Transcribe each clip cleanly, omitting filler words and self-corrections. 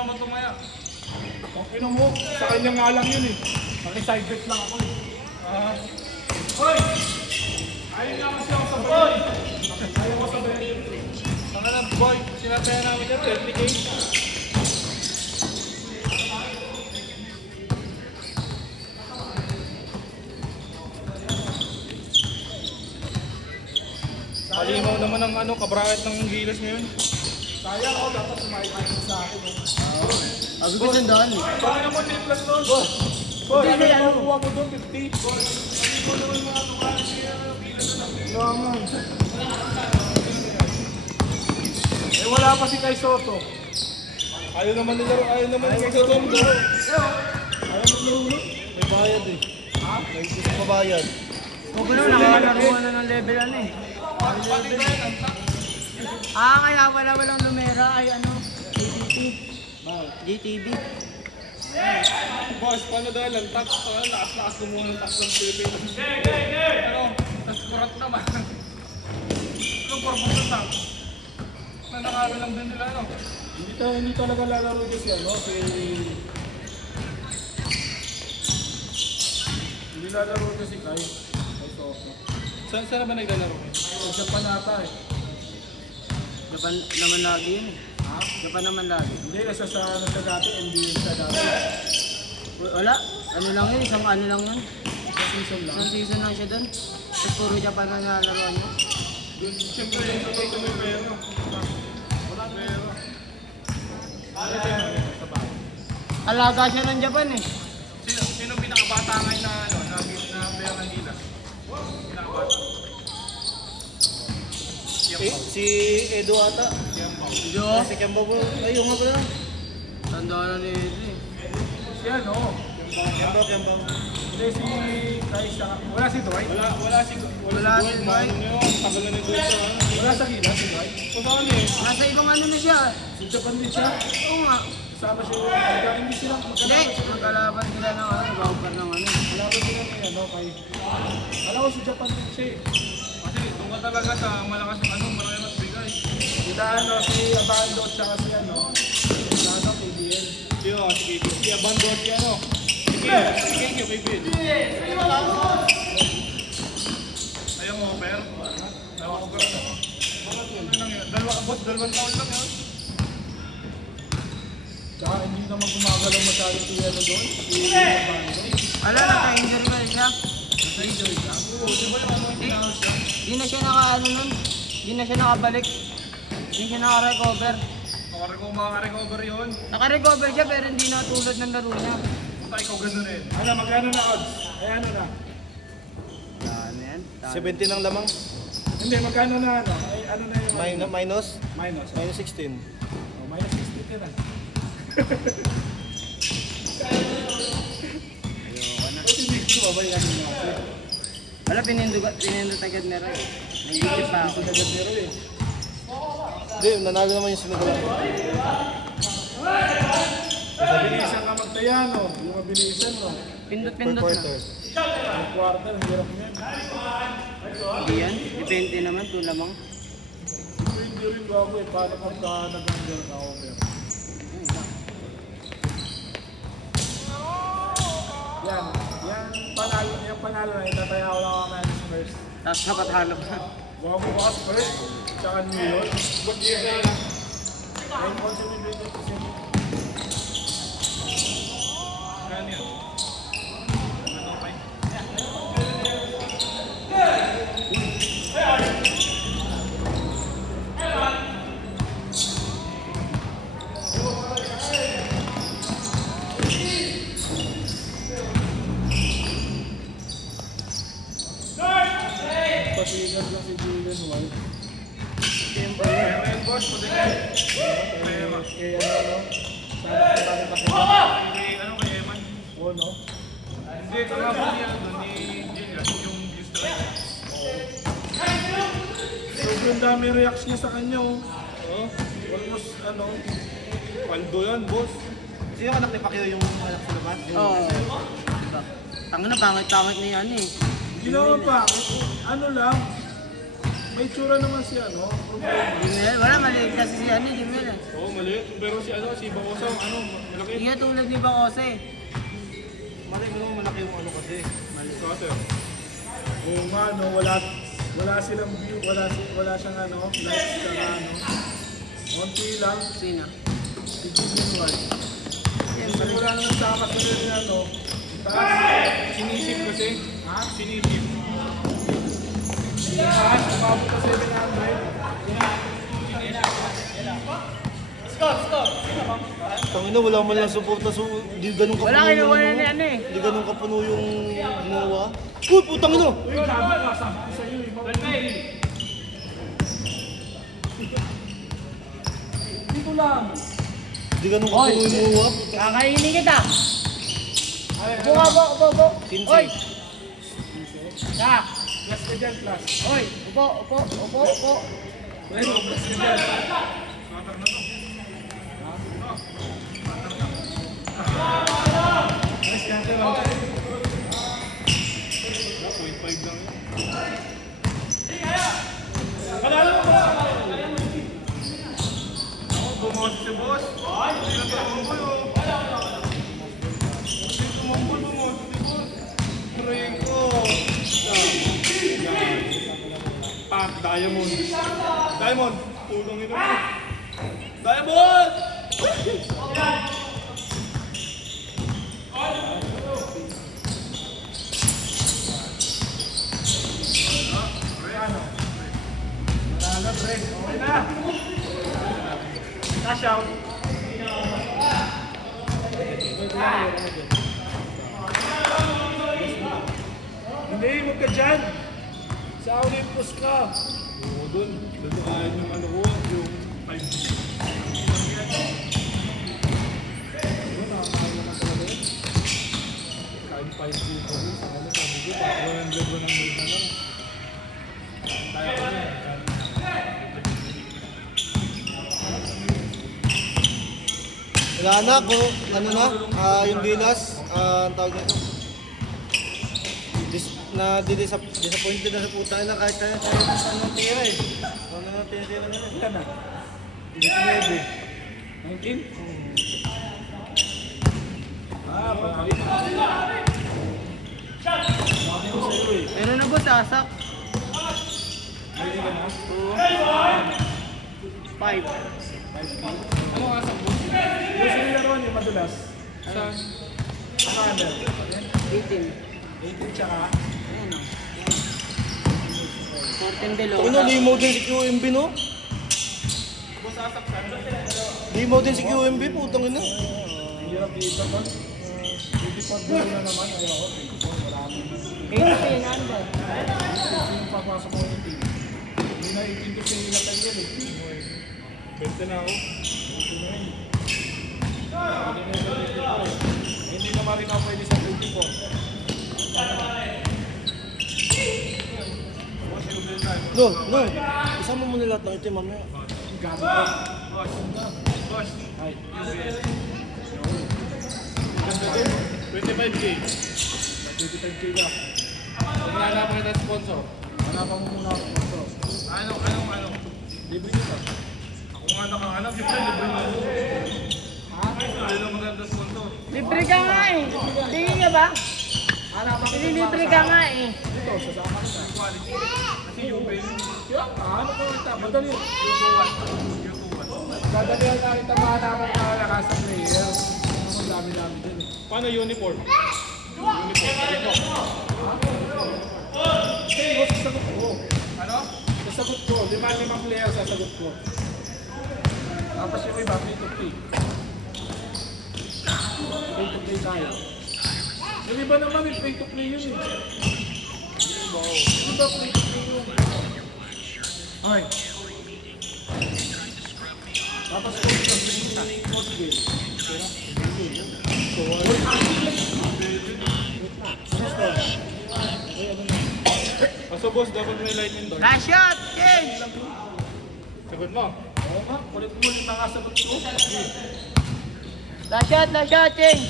na mo tumaya. Okay na mo, sa kanya nga lang yun eh. Naki-side bet lang ako eh. Hoy! Ayaw nga kasi ako sa boy! Ayaw ko sa boy. Saka na boy, sinataya namin dyan, 30K. Palimaw naman ang ano, kabraket ng gilas ngayon. Sayang ako, dapat sumayin sa akin eh. Sabi ko sandaan eh. Bakit naman may plus doon? Boy, ano yung makukuha mo doon? 50? Boy, sabi mo naman mga tukalan siya ng gilas na lang. Naman. Eh wala pa si Kai Soto. Ayaw naman nilaro, ayaw naman kay Soto ang laro. Ayaw mo laro. May bayad eh. Ha? May gusto mabayad. Huwag ko naman nakakalaro na ng level ano eh. Kaya wala walang lumera ay ano, GTV. GTV. Boss, paano dahil ang tax? Lakas-lakas mo muna ng tax ng Philippines. Ano? Tapos kurat naman. Anong purpose ng tax? Nanakala lang din nila, ano? Hindi talaga lalaro kasi ano, hindi lalaro kasi Kai Soto. Saan na ba naglalaro? Sa Japan ata eh. Japan naman lagi yun eh. Ha? Japan naman lagi. Hindi, nasa sa dati, NBA sa dati. Wala. Ano lang yun, isang ano lang yun. Sa season lang. Isang season lang siya dun. Tapos puro Japan na nalaroan niya. Yun, siyempre, yung Soto may pera. Wala pera. Ano pera sa bahay? Alaga siya ng Japan eh. Sino pinakabata ngayon na, ano, na pera ng gilas? Pinakabata. Si Edo ata. Jo. Si Kemba po. Ay, yung nga pala. Tandaan na ni Edo eh. Siya no? Kemba. Hindi si Kai sa... Wala si Dwight? Wala si Dwight, man. Tagal na ni Dwight sa ano. Wala sa Gilas si Dwight? So saan eh? Nasa ibang ano na siya. Sa Japan din siya? Oo nga. Kasama siya. Hindi sila Hindi. Magkalaban sila ng ano, bumper ng ano. Kalaban sila ni ano, Kai. Alam ko sa Japan din siya eh. Kasi doon ka talaga sa malakas yung ano, marami mas bigay. Kita ano, si Abando at saka si ano, KBL. Si Abando at si ano. Si King, may bid. Ayaw mo, Per? Ayaw mo, Per? Ano lang yun? Dalawang taon lang yun. Tsaka hindi naman gumagalaw masyado si ano doon, si Abando. Ala, naka-injury ka siya. Nasa injury ka? Oo, di ba yung ano tinawag siya? Di na siya naka-ano nun. Di na siya nakabalik. Di siya naka-recover. Makaka-recover yun. Naka-recover siya pero hindi na tulad ng laro niya. Basta ikaw ganun eh. Ano, magkano na odds? Ay ano na? Ano yan? 70 ng lamang. Hindi, magkano na ano? Ay ano na yung... Minus Minus. 16. Oh, minus 60 ka na. Kasi hindi ko ba yan yung natin? Wala, pinindot agad na rin. Nag-isip pa ako. Agad nero eh. Hindi, nanalo naman yung sinugulan. Mabilisan ka magtaya, no? Yung mabilisan, no? Pindot-pindot Per na. quarter. Ang quarter, hirap mo yan. Hindi yan. Depende naman kung lamang. Hindi rin bago eh. Paano pagka nag-under ka over? Yan. Yung panalo na itataya ko lang ako ng Spurs. Tapos dapat halo ka. Bago ka Spurs, tsaka New York. Ayun ko si Bibig kasi. Kaya niya. Ano pa Pasigat lang si Julian White. Pera yun, boss. Pera. Kaya ano, sana kita pakita. Ano kay Eman? Oo, no? Hindi, kahapon niya. Ni Gillian, yung strike. Sobrang dami reacts niya sa kanya, oh. Oh, almost, ano, Paldo yan, boss. Sino anak ni Pacquiao yung anak sa labas? Oo. Tanga na, pangit-pangit na yan eh. ginawa pa, ano lang, May tsura naman si ano. Jimel, wala maliit kasi si ano, Jimel. Oo, maliit. Pero si ano, si Bacosa, ano, malaki. Hindi nga tulad ni Bangose. Mali mo naman malaki yung ano kasi. Cutter. Oo nga, no, wala silang view, wala siyang ano, lights ka na ano. Konti lang, Sino? si Jimmy White. Kasi wala naman sa kasunod niya, no. Taas, sinisip kasi. Ha? Sinisip. Taas, umabot ka 700. Tangina, wala mo lang suporta, so di ganun kapuno Wala kinuha na yung ni ano eh. Di ganun kapuno yung gumawa. Uy, putang ina! Uy, sabi ko sa'yo, ibang dito lang. Di ganun kapuno yung gumawa. Kakainin kita. Upo ka, upo. Oy! Ka! Plus ka dyan, plus. Oy! Upo. Pero, plus ka dyan. Nice, kante lang. 0.5 lang yun. Panalo mo ba? Ako, bumos si boss. Ay, hindi na tumambol, oh. Hindi tumambol, bumos si boss. Trying ko. Pak, Diamond. Diamond, tulong ito mo. Diamond! Manalo, pre. Okay na. Cash out. Hindi, huwag ka dyan. Sa Olympus ka. Oo, doon. Doon kain yung ano ko, yung 5G. Doon, nakakain naman talaga yun. Kain 5G ko rin. Sa ano, sabi ko, 100 ko ng muli na lang. Kaya ko yun. Wala na ako, ano na, yung Gilas, ang tawag nito. Disappointed na sa puta na kahit tayo ng tira eh. Ano na tira na yun? Ilan na? 19. 19? Ah, pangawin. Sabi ko sa'yo eh. Pero na boss, asak. Ready ka na? 5. Ano nga sa boss? Yung sinilaruan yung madulas. Sa? Ano ano? 18. 18 tsaka? Ayan o. 14 below. Ano, limo din si QMB no? Limo din si QMB, putang ina. Ang hirap dito ba? 24 bulo na naman. Ayoko, 24. Marami. 18, ano? Yung papasok mo yung team. Hindi na 18 to say na tayo eh. 20 na ako. Hindi naman rin ako pwede sa 24. No. Isama mo na lahat ng itim mamaya. Gago pa. Boss. Ay. Ganda din. 25K. 25K ka. Kung hanapan kita sponsor. Hanapan mo muna ako sponsor. Ano? Libre nito. Ako nga nakahanap. Siyempre, libre mo. Ano lang maganda sponsor? Libre ka nga eh. Tingin ka ba? Libre ka nga eh. Dito, sasama kita. Quality. Kasi Juve. Ano ko kita? Madali. Dadalihan na kita mahanapan ka lakas sa player. Ang dami-dami din eh. Paano uniform? Okay, sasagot ko. Ano? Sasagot ko. 5 player sasagot ko. Tapos yung iba, free to play. Free to play tayo. Yung iba naman, yung free to play yun eh. Yung iba, free to play yun. Okay. Tapos ko ito, code game. So, so boss, dapat may lightning doon. Last shot, change! Sagot mo. Oo nga, kulit mo yung mga sagot ko. Last shot, change!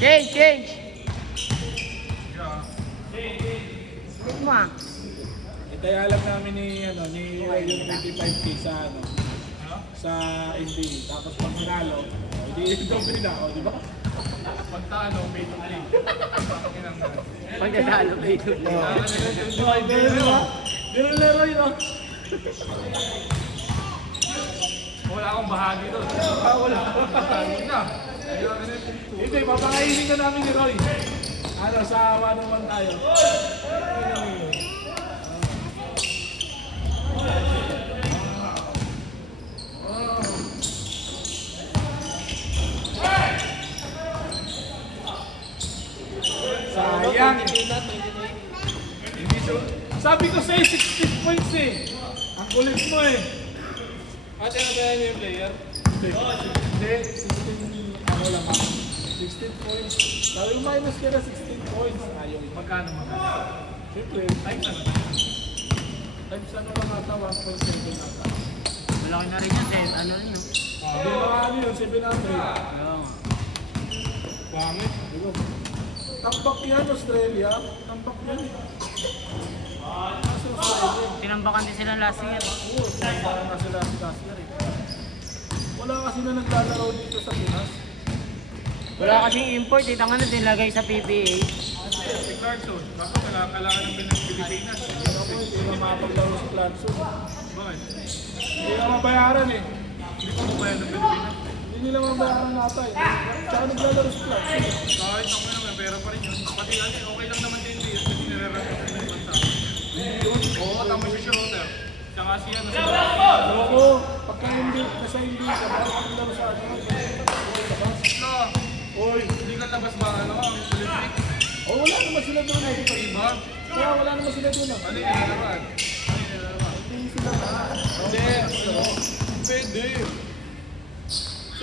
Change! Look mo ah. Kaya alam namin ni yung 25K sa NBA. Tapos pag nanalo, hindi doble na, di ba? Pagta may tuloy. Pagkatalo kayo doon. Ganun laro yun. Wala akong bahagi doon. Wala. Talo na. Hindi, papakainin na namin ni Roy. Sa 1-on-1 tayo. Sayang. Hindi so. Sabi ko sa'yo, 16 points eh. Ang kulit mo eh. Ate na kaya niyo yung player? Hindi, 16 lang ako. 16 points. Sabi ko minus ka na 16 points. Ayaw yun. Magkano? Siyempre, Times ano? times ano lang ata, 1.7 ata. Malaki na rin yun, then ano rin yun. Hindi ba ano yun, 700. Oo. Pangit. Diba? Tampak yan, Australia. Tampak yan. Nasa Australia. Tinambakan din sila last year. Oo, tampak na sila last year eh. Wala kasi na naglalaro dito sa Pinas. Wala kasing import, itang ano nilagay sa PBA. Si Clarkson. Baka kailangan ng Pilipinas. Ako hindi na mapaglaro sa Clarkson. Bakit? Hindi na mabayaran eh. Hindi ko mabayan ng Pilipinas. Hindi nila mabayaran nata eh. Tsaka naglalaro sa Clarkson. Kahit ako naman, pera pa rin yun. Pati okay lang naman din din. Kasi nire-represent na yung bansa. Oo, tama si Schroeder. Tsaka si ano. Oo, pagka hindi, nasa hindi ka, baka maglaro sa ano. No. Oy, Hindi ka labas ba ano? Ang Olympic. oh, wala naman sila doon eh. Iba? Kaya wala naman sila doon ah. Ano yung nilalaman? Hindi sila na. Hindi. Pwede.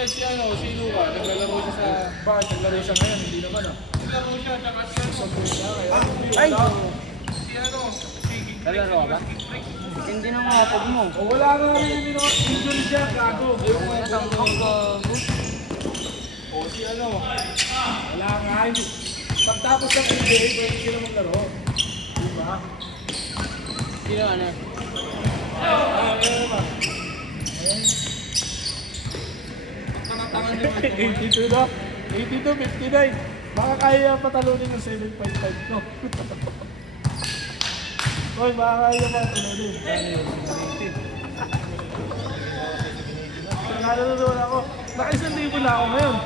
Si ano, si Luka, naglalaro siya sa... Bakit naglaro siya ngayon? Hindi naman ah. Naglalaro siya, tsaka si ano. Ay! Si ano, si Naglalaro ka ba? Hindi na mga pag mo. O wala nga rin yung injury siya, kago. Natambak ka. O si ano, wala nga hindi. Pagtapos ng NBA, pwede sila maglaro. Diba? Sino ano? Ayun ba? Tangan-tangan niyo. 82 na. 82, 59. Baka kaya patalunin yung 7.5 ko. Hoy, baka kaya patalunin. Ano yun? 18. Nalulunod ako. Naka-1,000 na ako ngayon.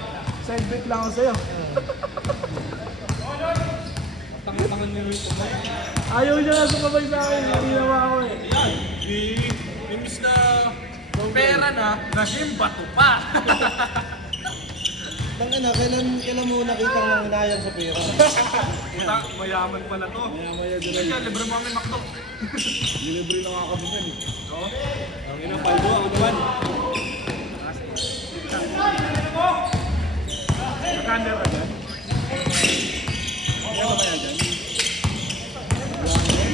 Side bet lang ako sa'yo. Tangan-tangan niyo yung Ayaw niya nga sumabay sa akin. Hindi naman ako eh. Yan. Imbis na pera na, naging bato pa. Tangina, kailan mo nakita ang nangyayang sa pera? Puta, mayaman pala to. Maya-maya dyan Kaya libre mo kami McDo. Delivery lang ako kami yan eh. Oo. Ang ina, paldo ako naman. Nakander ka dyan? Ano ba kaya dyan? Wala na yan.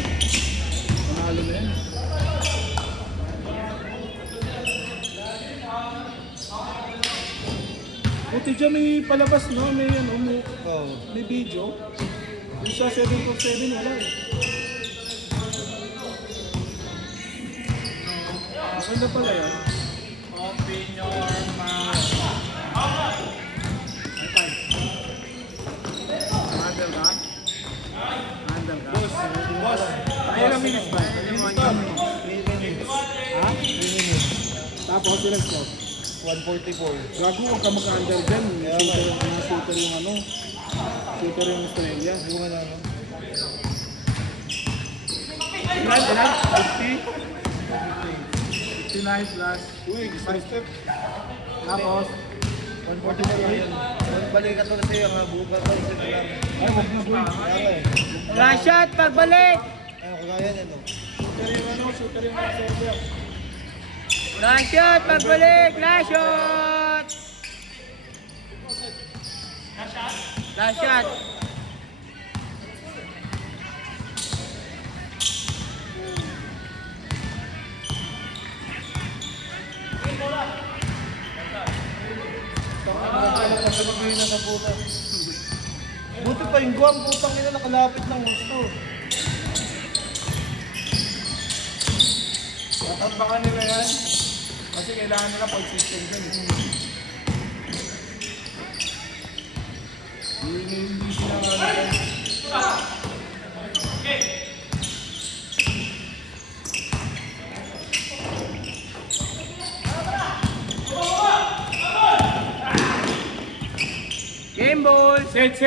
Panalo na yan. Buti dyan may palabas no? May ano, Oo. may video. Yung sa 747 wala eh. Maganda pala yan. Open your mouth. Handle ka? Handle ka? Boss. Ilang minutes ba? Ha? 3 minutes. Tapos ilang slot? 144. Gago, huwag ka mag-handle dyan. Shooter yung ano. Shooter yung Australia. Hindi ko nga na, no? Ilan? 50? 59 plus. Uy, 5 step. Tapos, 144 yun. Balikat ko kasi yung bukas ko. Isa lang. ay, huwag na boy. Kaya eh. Last shot, pagbalik! Ano, kagaya yan, no? Shooter yung ano, shooter yung Australia. Last shot, pagbalik! Last shot! Last shot! Kasi mag-iina sa puta. Buti pa yung guwang putang ina nakalapit ng gusto. Tatambakan nila yan. Kasi kailangan nila pag-system dyan. Hindi sila Game ball! Set!